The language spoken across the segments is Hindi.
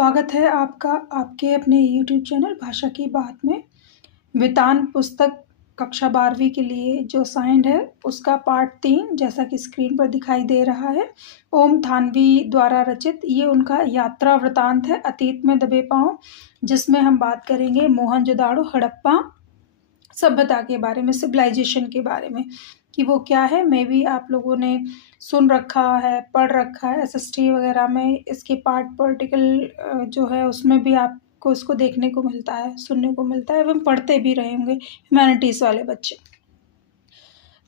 स्वागत है आपका आपके अपने यूट्यूब चैनल भाषा की बात में। वितान पुस्तक कक्षा 12वीं के लिए जो साइंड है उसका पार्ट 3 जैसा कि स्क्रीन पर दिखाई दे रहा है, ओम थानवी द्वारा रचित ये उनका यात्रा वृतांत है अतीत में दबे पाँव, जिसमें हम बात करेंगे मोहनजोदाड़ो हड़प्पा सभ्यता के बारे में, सिविलाइजेशन के बारे में कि वो क्या है। मे बी आप लोगों ने सुन रखा है, पढ़ रखा है, एसएसटी वगैरह में इसके पार्ट पार्टिकल जो है उसमें भी आपको इसको देखने को मिलता है, सुनने को मिलता है एवं पढ़ते भी रहे होंगे ह्यूमैनिटीज़ वाले बच्चे।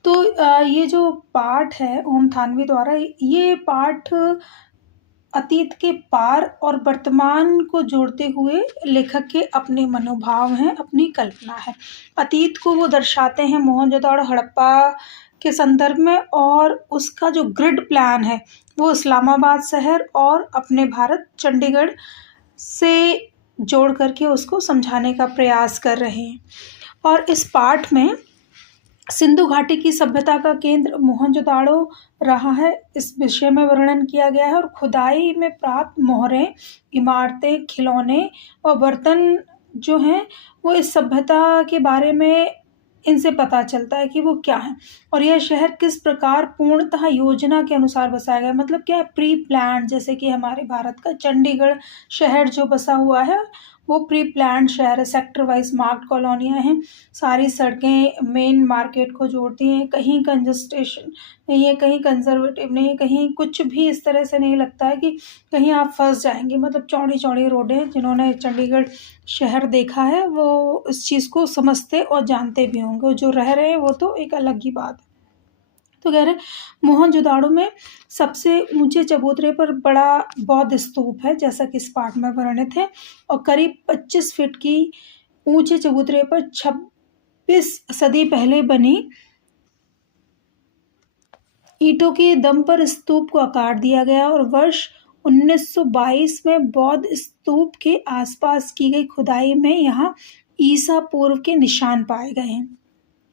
तो ये जो पाठ है ओम थानवी द्वारा, ये पाठ अतीत के पार और वर्तमान को जोड़ते हुए लेखक के अपने मनोभाव हैं, अपनी कल्पना है। अतीत को वो दर्शाते हैं मोहनजोदाड़ो हड़प्पा के संदर्भ में, और उसका जो ग्रिड प्लान है वो इस्लामाबाद शहर और अपने भारत चंडीगढ़ से जोड़ करके उसको समझाने का प्रयास कर रहे हैं। और इस पाठ में सिंधु घाटी की सभ्यता का केंद्र मोहनजोदाड़ो रहा है, इस विषय में वर्णन किया गया है। और खुदाई में प्राप्त मोहरें, इमारतें, खिलौने और बर्तन जो हैं वो इस सभ्यता के बारे में इनसे पता चलता है कि वो क्या है और यह शहर किस प्रकार पूर्णतः योजना के अनुसार बसाया गया। मतलब क्या है, प्री प्लान, जैसे कि हमारे भारत का चंडीगढ़ शहर जो बसा हुआ है वो प्री प्लान शहर है। सेक्टर वाइज मार्क्ड कॉलोनियाँ हैं, सारी सड़कें मेन मार्केट को जोड़ती हैं, कहीं कंजस्टेशन नहीं है, कहीं कंजर्वेटिव नहीं है, कहीं कुछ भी इस तरह से नहीं लगता है कि कहीं आप फंस जाएंगे। मतलब चौड़ी चौड़ी रोडें, जिन्होंने चंडीगढ़ शहर देखा है वो इस चीज़ को समझते और जानते भी होंगे, जो रह रहे हैं वो तो एक अलग ही बात है। तो कह रहे मोहनजोदाड़ो में सबसे ऊंचे चबूतरे पर बड़ा बौद्ध स्तूप है, जैसा कि इस पाठ में वर्णित है, और करीब 25 फीट की ऊंचे चबूतरे पर 26 सदी पहले बनी ईंटों के दम पर स्तूप को आकार दिया गया और वर्ष 1922 में बौद्ध स्तूप के आसपास की गई खुदाई में यहाँ ईसा पूर्व के निशान पाए गए हैं।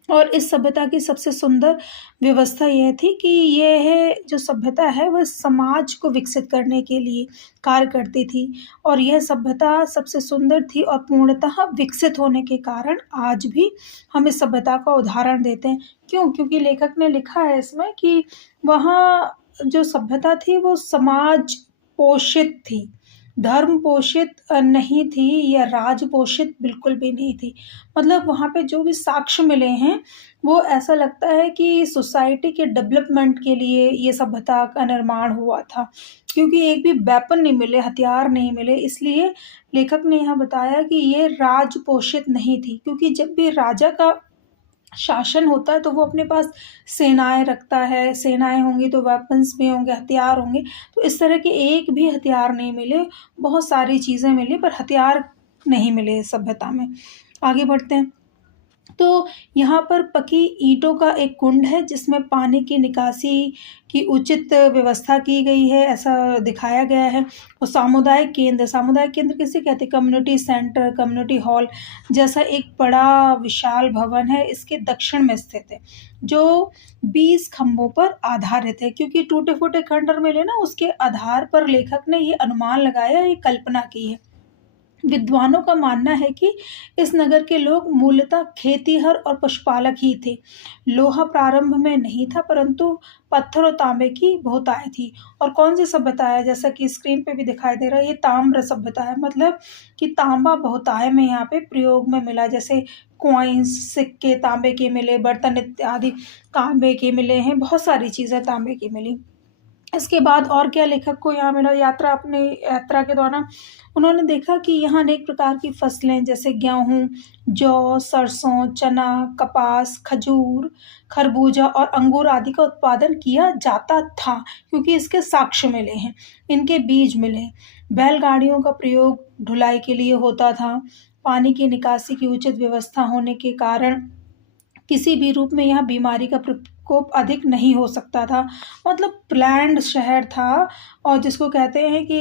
और इस सभ्यता की सबसे सुंदर व्यवस्था यह थी कि यह जो सभ्यता है वह समाज को विकसित करने के लिए कार्य करती थी, और यह सभ्यता सबसे सुंदर थी और पूर्णतः विकसित होने के कारण आज भी हम इस सभ्यता का उदाहरण देते हैं। क्यों? क्योंकि लेखक ने लिखा है इसमें कि वहाँ जो सभ्यता थी वो समाज पोषित थी, धर्म पोषित नहीं थी या राज पोषित बिल्कुल भी नहीं थी। मतलब वहाँ पे जो भी साक्ष्य मिले हैं वो ऐसा लगता है कि सोसाइटी के डेवलपमेंट के लिए ये सभ्यता का निर्माण हुआ था, क्योंकि एक भी वेपन नहीं मिले, हथियार नहीं मिले। इसलिए लेखक ने यहाँ बताया कि ये राज पोषित नहीं थी, क्योंकि जब भी राजा का शासन होता है तो वो अपने पास सेनाएं रखता है, सेनाएं होंगी तो वेपन्स भी होंगे, हथियार होंगे। तो इस तरह के एक भी हथियार नहीं मिले, बहुत सारी चीज़ें मिली पर हथियार नहीं मिले इस सभ्यता में। आगे बढ़ते हैं। तो यहाँ पर पकी ईंटों का एक कुंड है जिसमें पानी की निकासी की उचित व्यवस्था की गई है, ऐसा दिखाया गया है। और सामुदायिक केंद्र किसे कहते हैं? कम्युनिटी सेंटर, कम्युनिटी हॉल जैसा एक बड़ा विशाल भवन है, इसके दक्षिण में स्थित है, जो 20 खंभों पर आधारित है। क्योंकि टूटे फूटे खंडहर मिले ना, उसके आधार पर लेखक ने ये अनुमान लगाया, ये कल्पना की है। विद्वानों का मानना है कि इस नगर के लोग मूलतः खेतीहर और पशुपालक ही थे। लोहा प्रारंभ में नहीं था, परंतु पत्थर और तांबे की बहुतायत थी। और कौन सी सभ्यता है? जैसा कि स्क्रीन पे भी दिखाई दे रहा है, ये ताम्र सभ्यता है। मतलब कि तांबा बहुतायत में यहाँ पे प्रयोग में मिला, जैसे कॉइन्स, सिक्के तांबे के मिले, बर्तन इत्यादि तांबे के मिले हैं, बहुत सारी चीज़ें तांबे की मिली। इसके बाद और क्या लेखक को यहाँ मिला? अपनी यात्रा के दौरान उन्होंने देखा कि यहाँ अनेक प्रकार की फसलें जैसे गेहूँ, जौ, सरसों, चना, कपास, खजूर, खरबूजा और अंगूर आदि का उत्पादन किया जाता था, क्योंकि इसके साक्ष्य मिले हैं, इनके बीज मिले। बैलगाड़ियों का प्रयोग ढुलाई के लिए होता था। पानी की निकासी की उचित व्यवस्था होने के कारण किसी भी रूप में यहाँ बीमारी का प्रकोप अधिक नहीं हो सकता था। मतलब प्लान्ड शहर था, और जिसको कहते हैं कि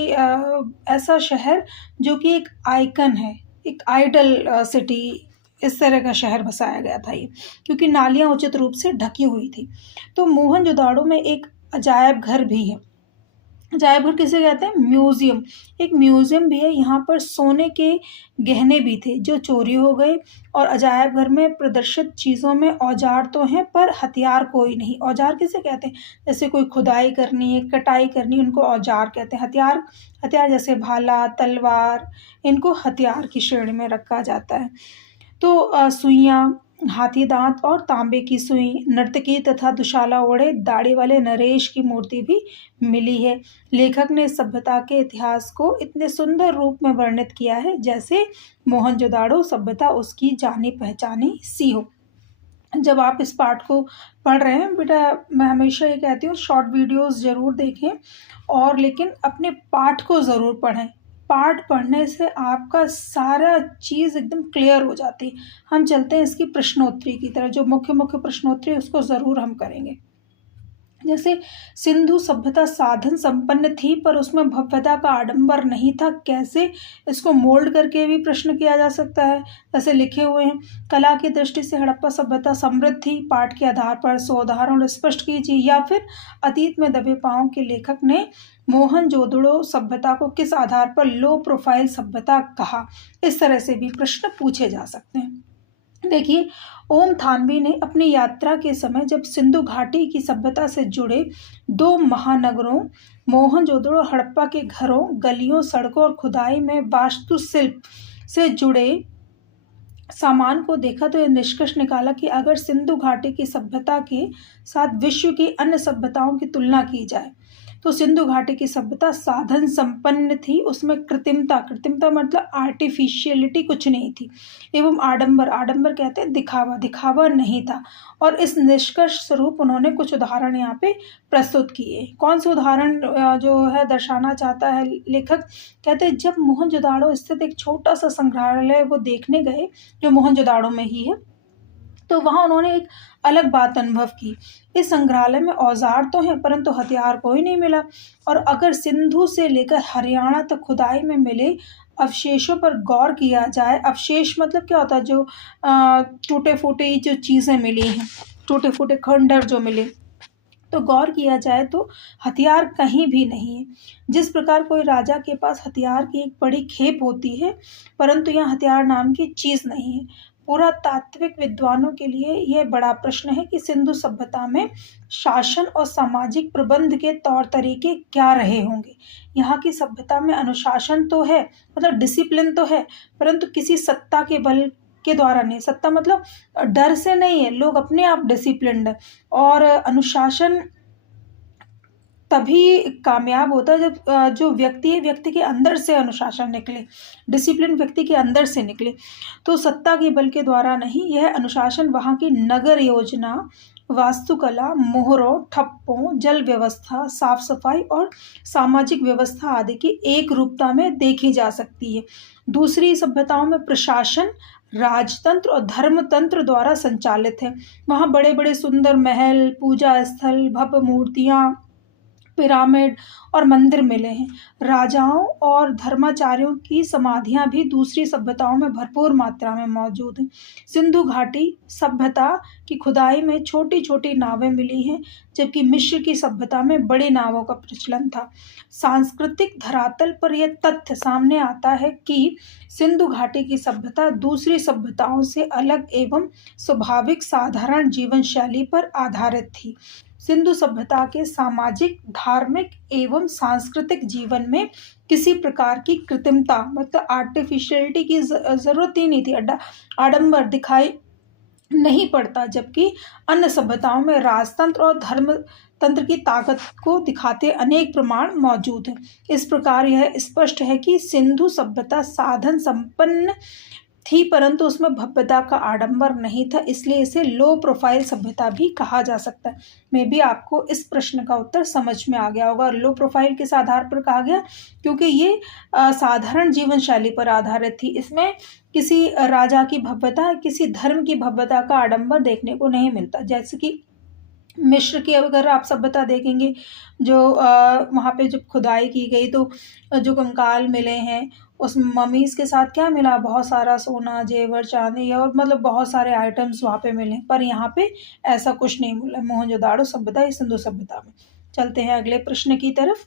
ऐसा शहर जो कि एक आइकन है, एक आइडल सिटी, इस तरह का शहर बसाया गया था ये, क्योंकि नालियाँ उचित रूप से ढकी हुई थी। तो मोहनजोदाड़ो में एक अजायब घर भी है, अजायब घर किसे कहते हैं? म्यूजियम। एक म्यूजियम भी है, यहाँ पर सोने के गहने भी थे जो चोरी हो गए। और अजायब घर में प्रदर्शित चीज़ों में औजार तो हैं पर हथियार कोई नहीं। औजार किसे कहते हैं? जैसे कोई खुदाई करनी है, कटाई करनी, उनको औजार कहते हैं। हथियार, हथियार जैसे भाला, तलवार, इनको हथियार की श्रेणी में रखा जाता है। तो सुइयाँ, हाथी दाँत और तांबे की सुई, नर्तकी तथा दुशाला ओढ़े दाढ़ी वाले नरेश की मूर्ति भी मिली है। लेखक ने सभ्यता के इतिहास को इतने सुंदर रूप में वर्णित किया है जैसे मोहनजोदाड़ो सभ्यता उसकी जानी पहचानी सी हो। जब आप इस पाठ को पढ़ रहे हैं बेटा, मैं हमेशा ये कहती हूँ शॉर्ट वीडियोस ज़रूर देखें, और लेकिन अपने पाठ को ज़रूर पढ़ें। पाठ पढ़ने से आपका सारा चीज़ एकदम क्लियर हो जाती है। हम चलते हैं इसकी प्रश्नोत्तरी की तरफ। जो मुख्य मुख्य प्रश्नोत्तरी है उसको ज़रूर हम करेंगे। जैसे सिंधु सभ्यता साधन संपन्न थी पर उसमें भव्यता का आडंबर नहीं था, कैसे? इसको मोल्ड करके भी प्रश्न किया जा सकता है। जैसे लिखे हुए हैं, कला की दृष्टि से हड़प्पा सभ्यता समृद्ध थी, पाठ के आधार पर सोदाहरण स्पष्ट कीजिए। या फिर अतीत में दबे पांव के लेखक ने मोहनजोदड़ो सभ्यता को किस आधार पर लो प्रोफाइल सभ्यता कहा? इस तरह से भी प्रश्न पूछे जा सकते हैं। देखिए, ओम थानवी ने अपनी यात्रा के समय जब सिंधु घाटी की सभ्यता से जुड़े दो महानगरों मोहनजोदड़ो और हड़प्पा के घरों, गलियों, सड़कों और खुदाई में वास्तुशिल्प से जुड़े सामान को देखा तो यह निष्कर्ष निकाला कि अगर सिंधु घाटी की सभ्यता के साथ विश्व की अन्य सभ्यताओं की तुलना की जाए तो सिंधु घाटी की सभ्यता साधन संपन्न थी, उसमें कृत्रिमता, कृत्रिमता मतलब आर्टिफिशियलिटी कुछ नहीं थी, एवं आडंबर, आडंबर कहते हैं दिखावा, दिखावा नहीं था। और इस निष्कर्ष स्वरूप उन्होंने कुछ उदाहरण यहाँ पे प्रस्तुत किए। कौन से उदाहरण जो है दर्शाना चाहता है लेखक? कहते हैं जब मोहनजोदाड़ो स्थित एक छोटा सा संग्रहालय वो देखने गए जो मोहनजोदाड़ो में ही है, तो वहाँ उन्होंने एक अलग बात अनुभव की। इस संग्रहालय में औजार तो हैं परंतु हथियार कोई नहीं मिला। और अगर सिंधु से लेकर हरियाणा तक खुदाई में मिले अवशेषों पर गौर किया जाए, अवशेष मतलब क्या होता है? जो टूटे फूटे जो चीज़ें मिली हैं, टूटे फूटे खंडर जो मिले, तो गौर किया जाए तो हथियार कहीं भी नहीं है। जिस प्रकार कोई राजा के पास हथियार की एक बड़ी खेप होती है परंतु यहाँ हथियार नाम की चीज़ नहीं है। पुरातात्विक विद्वानों के लिए यह बड़ा प्रश्न है कि सिंधु सभ्यता में शासन और सामाजिक प्रबंध के तौर तरीके क्या रहे होंगे। यहाँ की सभ्यता में अनुशासन तो है, मतलब डिसिप्लिन तो है, परंतु किसी सत्ता के बल के द्वारा नहीं। सत्ता मतलब डर से नहीं है, लोग अपने आप डिसिप्लिन्ड है। और अनुशासन तभी कामयाब होता है जब जो व्यक्ति है, व्यक्ति के अंदर से अनुशासन निकले, डिसिप्लिन व्यक्ति के अंदर से निकले। तो सत्ता के बल के द्वारा नहीं, यह अनुशासन वहाँ की नगर योजना, वास्तुकला, मोहरों, ठप्पों, जल व्यवस्था, साफ सफाई और सामाजिक व्यवस्था आदि की एक रूपता में देखी जा सकती है। दूसरी सभ्यताओं में प्रशासन राजतंत्र और धर्मतंत्र द्वारा संचालित है। वहाँ बड़े बड़े सुंदर महल, पूजा स्थल, भव्य मूर्तियाँ, पिरामिड और मंदिर मिले हैं। राजाओं और धर्माचार्यों की समाधियां भी दूसरी सभ्यताओं में भरपूर मात्रा में मौजूद हैं। सिंधु घाटी सभ्यता की खुदाई में छोटी छोटी नावें मिली हैं जबकि मिस्र की सभ्यता में बड़ी नावों का प्रचलन था। सांस्कृतिक धरातल पर यह तथ्य सामने आता है कि सिंधु घाटी की सभ्यता दूसरी सभ्यताओं से अलग एवं स्वाभाविक साधारण जीवन शैली पर आधारित थी। सिंधु सभ्यता के सामाजिक, धार्मिक एवं सांस्कृतिक जीवन में किसी प्रकार की कृत्रिमता मतलब आर्टिफिशियलिटी की जरूरत ही नहीं थी, आडंबर दिखाई नहीं पड़ता, जबकि अन्य सभ्यताओं में राजतंत्र और धर्मतंत्र की ताकत को दिखाते अनेक प्रमाण मौजूद हैं। इस प्रकार यह स्पष्ट है कि सिंधु सभ्यता साधन संपन्न थी परंतु उसमें भव्यता का आडंबर नहीं था, इसलिए इसे लो प्रोफाइल सभ्यता भी कहा जा सकता है। मैं भी आपको इस प्रश्न का उत्तर समझ में आ गया होगा। लो प्रोफाइल किस आधार पर कहा गया? क्योंकि ये साधारण जीवन शैली पर आधारित थी। इसमें किसी राजा की भव्यता, किसी धर्म की भव्यता का आडंबर देखने को नहीं मिलता। जैसे कि मिस्र की अगर आप सभ्यता देखेंगे, जो वहाँ पे जब खुदाई की गई तो जो कंकाल मिले हैं उस ममीज़ के साथ क्या मिला? बहुत सारा सोना, जेवर, चांदी और मतलब बहुत सारे आइटम्स वहाँ पे मिले। पर यहाँ पे ऐसा कुछ नहीं मिला मोहनजोदाड़ो सभ्यता या सिंधु सभ्यता में। चलते हैं अगले प्रश्न की तरफ।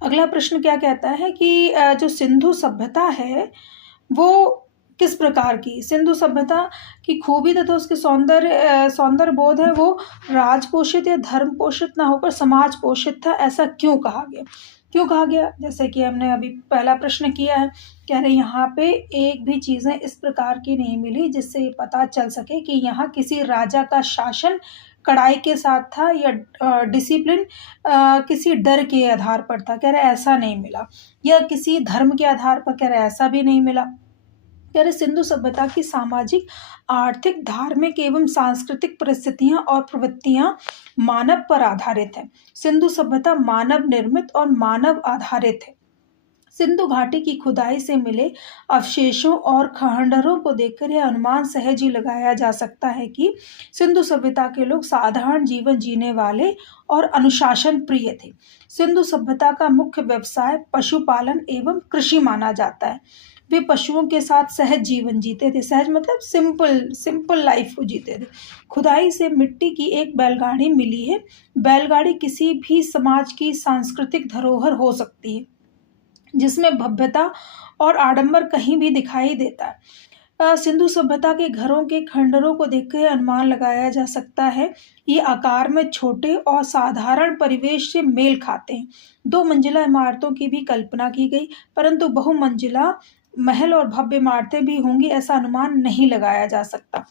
अगला प्रश्न क्या कहता है कि जो सिंधु सभ्यता है वो किस प्रकार की, सिंधु सभ्यता की खूबी तथा उसके सौंदर्य बोध है वो राजपोषित या धर्म पोषित ना होकर समाज पोषित था, ऐसा क्यों कहा गया? क्यों कहा गया? जैसे कि हमने अभी पहला प्रश्न किया है, कह रहे यहाँ पे एक भी चीज़ें इस प्रकार की नहीं मिली जिससे ये पता चल सके कि यहाँ किसी राजा का शासन कड़ाई के साथ था या डिसिप्लिन किसी डर के आधार पर था। कह रहे ऐसा नहीं मिला, या किसी धर्म के आधार पर, कह रहे ऐसा भी नहीं मिला। कह रहे सिंधु सभ्यता की सामाजिक, आर्थिक, धार्मिक एवं सांस्कृतिक परिस्थितियां और प्रवृत्तियां मानव पर आधारित है। सिंधु सभ्यता मानव निर्मित और मानव आधारित है। सिंधु घाटी की खुदाई से मिले अवशेषों और खंडहरों को देखकर यह अनुमान सहज ही लगाया जा सकता है कि सिंधु सभ्यता के लोग साधारण जीवन जीने वाले और अनुशासन प्रिय थे। सिंधु सभ्यता का मुख्य व्यवसाय पशुपालन एवं कृषि माना जाता है। वे पशुओं के साथ सहज जीवन जीते थे। सहज मतलब सिंपल लाइफ को जीते थे। खुदाई से मिट्टी की एक बैलगाड़ी मिली है। बैलगाड़ी किसी भी समाज की सांस्कृतिक धरोहर हो सकती है जिसमें भव्यता और आडंबर कहीं भी दिखाई देता है। सिंधु सभ्यता के घरों के खंडहरों को देखकर अनुमान लगाया जा सकता है ये आकार में छोटे और साधारण परिवेश से मेल खाते हैं। 2 मंजिला इमारतों की भी कल्पना की गई, परंतु बहुमंजिला महल और भव्य इमारतें भी होंगी ऐसा अनुमान नहीं लगाया जा सकता।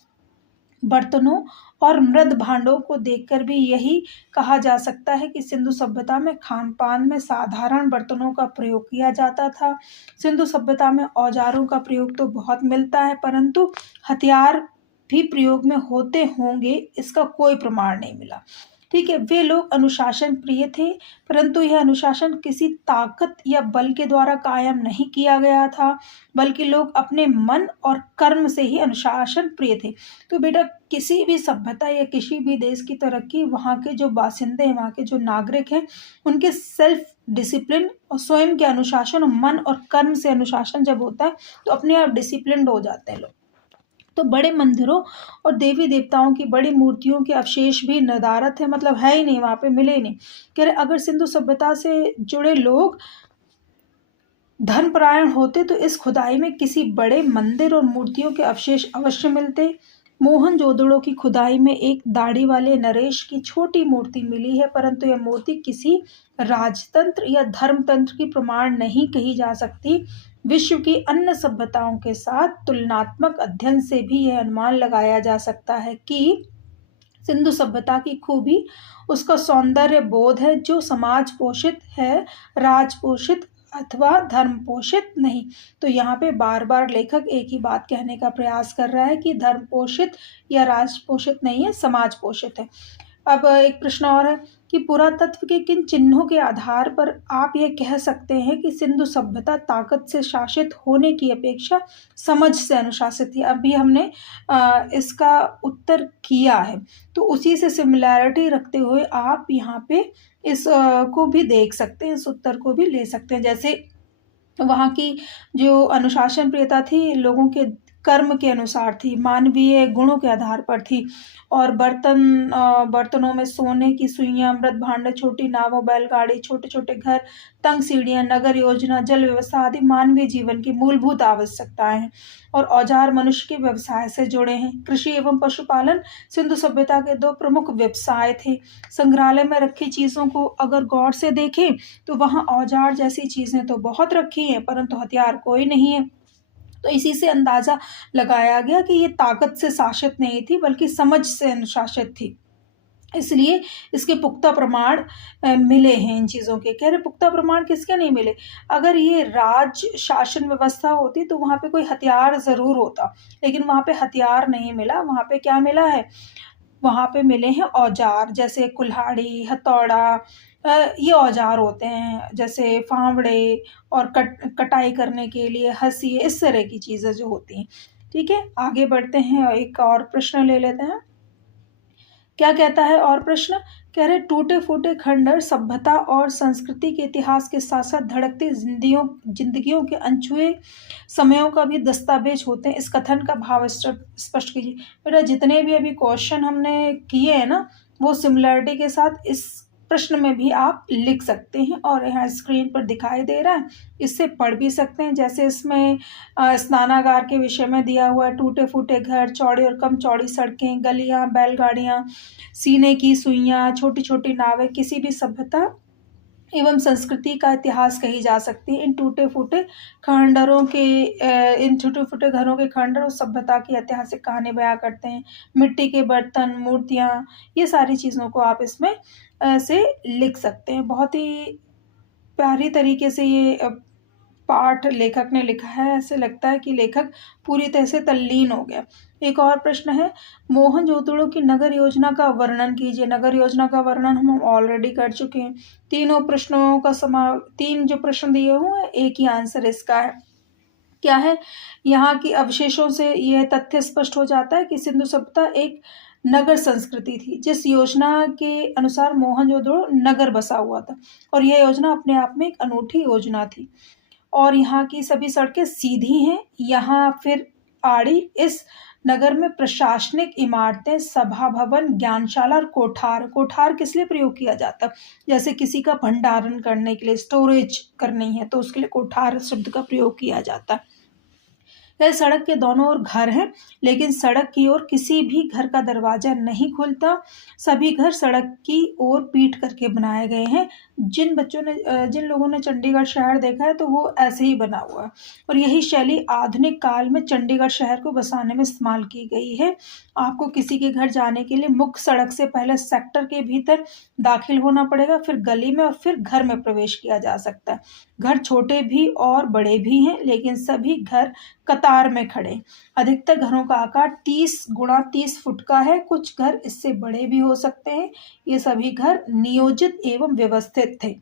बर्तनों और मृद भांडों को देखकर भी यही कहा जा सकता है कि सिंधु सभ्यता में खान पान में साधारण बर्तनों का प्रयोग किया जाता था। सिंधु सभ्यता में औजारों का प्रयोग तो बहुत मिलता है, परंतु हथियार भी प्रयोग में होते होंगे इसका कोई प्रमाण नहीं मिला। ठीक है, वे लोग अनुशासन प्रिय थे, परंतु यह अनुशासन किसी ताकत या बल के द्वारा कायम नहीं किया गया था, बल्कि लोग अपने मन और कर्म से ही अनुशासन प्रिय थे। तो बेटा किसी भी सभ्यता या किसी भी देश की तरक्की वहाँ के जो बासिंदे हैं, वहाँ के जो नागरिक हैं, उनके सेल्फ डिसिप्लिन और स्वयं के अनुशासन और मन और कर्म से अनुशासन जब होता है तो अपने आप डिसिप्लिन्ड हो जाते हैं लोग। तो बड़े मंदिरों और देवी देवताओं की बड़ी मूर्तियों के अवशेष भी नदारत है, मतलब है ही नहीं, वहाँ पे मिले ही नहीं। कह रहे अगर सिंधु सभ्यता से जुड़े लोग धर्मपरायण होते तो इस खुदाई में किसी बड़े मंदिर और मूर्तियों के अवशेष अवश्य मिलते। मोहनजोदड़ो की खुदाई में एक दाढ़ी वाले नरेश की छोटी मूर्ति मिली है, परंतु यह मूर्ति किसी राजतंत्र या धर्मतंत्र की प्रमाण नहीं कही जा सकती। विश्व की अन्य सभ्यताओं के साथ तुलनात्मक अध्ययन से भी यह अनुमान लगाया जा सकता है कि सिंधु सभ्यता की खूबी उसका सौंदर्य बोध है जो समाज पोषित है, राजपोषित अथवा धर्म पोषित नहीं। तो यहाँ पे बार बार लेखक एक ही बात कहने का प्रयास कर रहा है कि धर्म पोषित या राज पोषित नहीं है, समाज पोषित है। अब एक प्रश्न और है कि पुरातत्व के किन चिन्हों के आधार पर आप यह कह सकते हैं कि सिंधु सभ्यता ताकत से शासित होने की अपेक्षा समझ से अनुशासित थी? अभी हमने इसका उत्तर किया है, तो उसी से सिमिलैरिटी रखते हुए आप यहाँ पे इस को भी देख सकते हैं, इस उत्तर को भी ले सकते हैं। जैसे वहाँ की जो अनुशासन प्रियता थी लोगों के कर्म के अनुसार थी, मानवीय गुणों के आधार पर थी, और बर्तनों में सोने की सुइयां, मृद भांडे, छोटी नावों, बैलगाड़ी, छोटे छोटे घर, तंग सीढ़ियां, नगर योजना, जल व्यवस्था आदि मानवीय जीवन की मूलभूत आवश्यकताएं हैं। और औजार मनुष्य के व्यवसाय से जुड़े हैं। कृषि एवं पशुपालन सिंधु सभ्यता के 2 प्रमुख व्यवसाय थे। संग्रहालय में रखी चीज़ों को अगर गौर से देखें तो वहाँ औजार जैसी चीज़ें तो बहुत रखी हैं, परंतु हथियार कोई नहीं है। तो इसी से अंदाजा लगाया गया कि ये ताकत से शासित नहीं थी बल्कि समझ से अनुशासित थी, इसलिए इसके पुख्ता प्रमाण मिले हैं इन चीज़ों के। कह रहे पुख्ता प्रमाण किसके नहीं मिले? अगर ये राज शासन व्यवस्था होती तो वहाँ पे कोई हथियार ज़रूर होता, लेकिन वहाँ पे हथियार नहीं मिला। वहाँ पे क्या मिला है? वहाँ पे मिले हैं औजार, जैसे कुल्हाड़ी, हथौड़ा, ये औजार होते हैं, जैसे फावड़े और कटाई करने के लिए हंसिए, इस तरह की चीज़ें जो होती हैं। ठीक है, आगे बढ़ते हैं और एक और प्रश्न ले लेते हैं। क्या कहता है और प्रश्न? कह रहे टूटे फूटे खंडहर सभ्यता और संस्कृति के इतिहास के साथ साथ धड़कती जिंदगियों के अनछुए समयों का भी दस्तावेज होते हैं। इस कथन का भाव स्पष्ट कीजिए। बेटा जितने भी अभी क्वेश्चन हमने किए हैं ना, वो सिमिलरिटी के साथ इस प्रश्न में भी आप लिख सकते हैं और यहाँ स्क्रीन पर दिखाई दे रहा है, इससे पढ़ भी सकते हैं। जैसे इसमें स्नानागार के विषय में दिया हुआ है, टूटे फूटे घर, चौड़ी और कम चौड़ी सड़कें, गलियाँ, बैलगाड़ियाँ, सीने की सुइयाँ, छोटी छोटी नावें किसी भी सभ्यता एवं संस्कृति का इतिहास कही जा सकती है। इन टूटे फूटे घरों के खंडर उस सभ्यता की ऐतिहासिक कहानी बयां करते हैं। मिट्टी के बर्तन, मूर्तियाँ, ये सारी चीज़ों को आप इसमें से लिख सकते हैं। बहुत ही प्यारी तरीके से ये पाठ लेखक ने लिखा है। ऐसे लगता है कि लेखक पूरी तरह से तल्लीन हो गया। एक और प्रश्न है, मोहनजोदड़ो की नगर योजना का वर्णन कीजिए। नगर योजना का वर्णन हम ऑलरेडी कर चुके हैं। तीनों प्रश्नों का तीन जो प्रश्न दिए हुए हैं, एक ही आंसर इसका है। क्या है, यहाँ की अवशेषों से यह तथ्य स्पष्ट हो जाता है कि सिंधु सभ्यता एक नगर संस्कृति थी, जिस योजना के अनुसार मोहनजोदड़ो नगर बसा हुआ था, और यह योजना अपने आप में एक अनूठी योजना थी। और यहाँ की सभी सड़कें सीधी हैं। यहाँ फिर आड़ी इस नगर में प्रशासनिक इमारतें, सभा भवन, ज्ञानशाला और कोठार। कोठार किस लिए प्रयोग किया जाता है? जैसे किसी का भंडारण करने के लिए, स्टोरेज करनी है, तो उसके लिए कोठार शब्द का प्रयोग किया जाता है। यह सड़क के दोनों ओर घर हैं, लेकिन सड़क की ओर किसी भी घर का दरवाजा नहीं खुलता। सभी घर सड़क की ओर पीठ करके बनाए गए हैं। जिन लोगों ने चंडीगढ़ शहर देखा है, तो वो ऐसे ही बना हुआ है, और यही शैली आधुनिक काल में चंडीगढ़ शहर को बसाने में इस्तेमाल की गई है। आपको किसी के घर जाने के लिए मुख्य सड़क से पहले सेक्टर के भीतर दाखिल होना पड़ेगा, फिर गली में और फिर घर में प्रवेश किया जा सकता है। घर छोटे भी और बड़े भी हैं, लेकिन सभी घर कतार में खड़े। अधिकतर घरों का आकार 30 गुणा 30 फुट का है। कुछ घर इससे बड़े भी हो सकते हैं। ये सभी घर नियोजित एवं व्यवस्थित थे।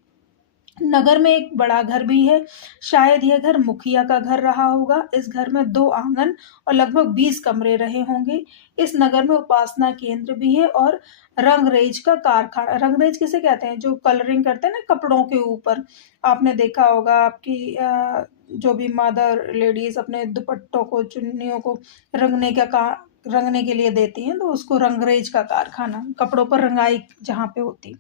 नगर में एक बड़ा घर भी है। शायद यह घर मुखिया का घर रहा होगा। इस घर में 2 आंगन और लगभग 20 कमरे रहे होंगे। इस नगर में उपासना केंद्र भी है और रंगरेज का कारखाना। रंगरेज किसे कहते हैं? जो कलरिंग करते हैं ना कपड़ों के ऊपर। आपने देखा होगा, आपकी जो भी मदर लेडीज अपने दुपट्टों को, चुन्नियों को रंगने के लिए देती हैं, तो उसको रंगरेज का कारखाना, कपड़ों पर रंगाई जहाँ पे होती।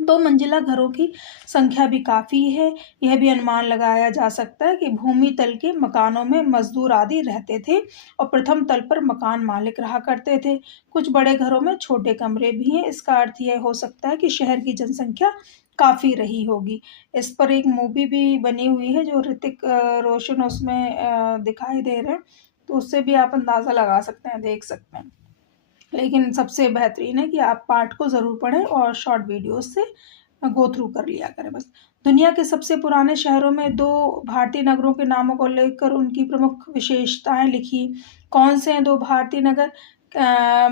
2 मंजिला घरों की संख्या भी काफ़ी है। यह भी अनुमान लगाया जा सकता है कि भूमि तल के मकानों में मजदूर आदि रहते थे और प्रथम तल पर मकान मालिक रहा करते थे। कुछ बड़े घरों में छोटे कमरे भी हैं। इसका अर्थ यह हो सकता है कि शहर की जनसंख्या काफ़ी रही होगी। इस पर एक मूवी भी बनी हुई है, जो ऋतिक रोशन उसमें दिखाई दे रहे हैं, तो उससे भी आप अंदाज़ा लगा सकते हैं, देख सकते हैं। लेकिन सबसे बेहतरीन है कि आप पाठ को ज़रूर पढ़ें और शॉर्ट वीडियोस से गो थ्रू कर लिया करें बस। दुनिया के सबसे पुराने शहरों में 2 भारतीय नगरों के नामों को लेकर उनकी प्रमुख विशेषताएं लिखी। कौन से हैं 2 भारतीय नगर?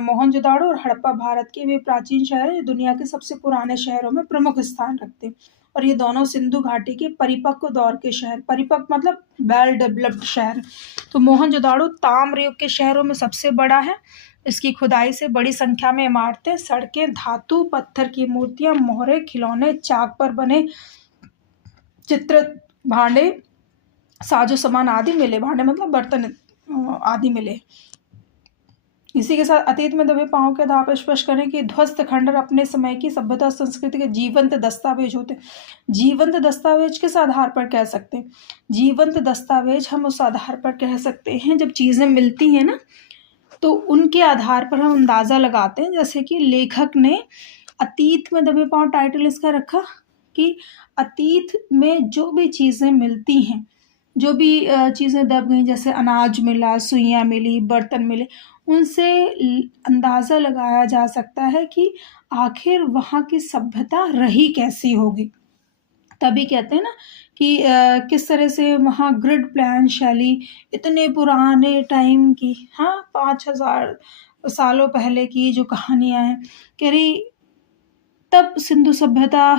मोहनजोदाड़ो और हड़प्पा भारत के वे प्राचीन शहर हैं जो दुनिया के सबसे पुराने शहरों में प्रमुख स्थान रखते हैं, और ये दोनों सिंधु घाटी के परिपक्व दौर के शहर। परिपक्व मतलब वेल डेवलप्ड शहर। तो मोहनजोदाड़ो ताम्र युग के शहरों में सबसे बड़ा है। इसकी खुदाई से बड़ी संख्या में इमारतें, सड़कें, धातु पत्थर की मूर्तियां, मोहरे, खिलौने, चाक पर बने चित्रित भांडे, साजो सामान आदि मिले। भांडे मतलब बर्तन आदि मिले। इसी के साथ अतीत में दबे पांव के आधार पर स्पष्ट करें कि ध्वस्त खंडर अपने समय की सभ्यता संस्कृति के जीवंत दस्तावेज होते हैं। जीवंत दस्तावेज किस आधार पर कह सकते हैं? जीवंत दस्तावेज हम उस आधार पर कह सकते हैं जब चीज़ें मिलती हैं ना, तो उनके आधार पर हम अंदाज़ा लगाते हैं। जैसे कि लेखक ने अतीत में दबे पांव टाइटल इसका रखा कि अतीत में जो भी चीज़ें मिलती हैं, जो भी चीज़ें दब गई, जैसे अनाज मिला, सुइयाँ मिली, बर्तन मिले, उनसे अंदाज़ा लगाया जा सकता है कि आखिर वहाँ की सभ्यता रही कैसी होगी। तभी कहते हैं ना कि किस तरह से वहाँ ग्रिड प्लान शैली इतने पुराने टाइम की, हाँ 5000 सालों पहले की जो कहानियाँ हैं, कह रही तब सिंधु सभ्यता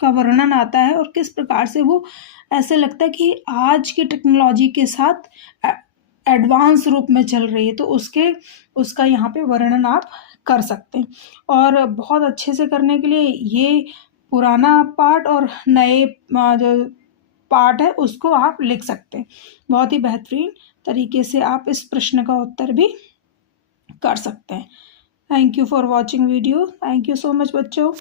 का वर्णन आता है, और किस प्रकार से वो ऐसे लगता है कि आज की टेक्नोलॉजी के साथ एडवांस रूप में चल रही है। तो उसका यहाँ पे वर्णन आप कर सकते हैं। और बहुत अच्छे से करने के लिए ये पुराना पार्ट और नए जो पार्ट है उसको आप लिख सकते हैं। बहुत ही बेहतरीन तरीके से आप इस प्रश्न का उत्तर भी कर सकते हैं। Thank you for watching video. Thank you so much बच्चों।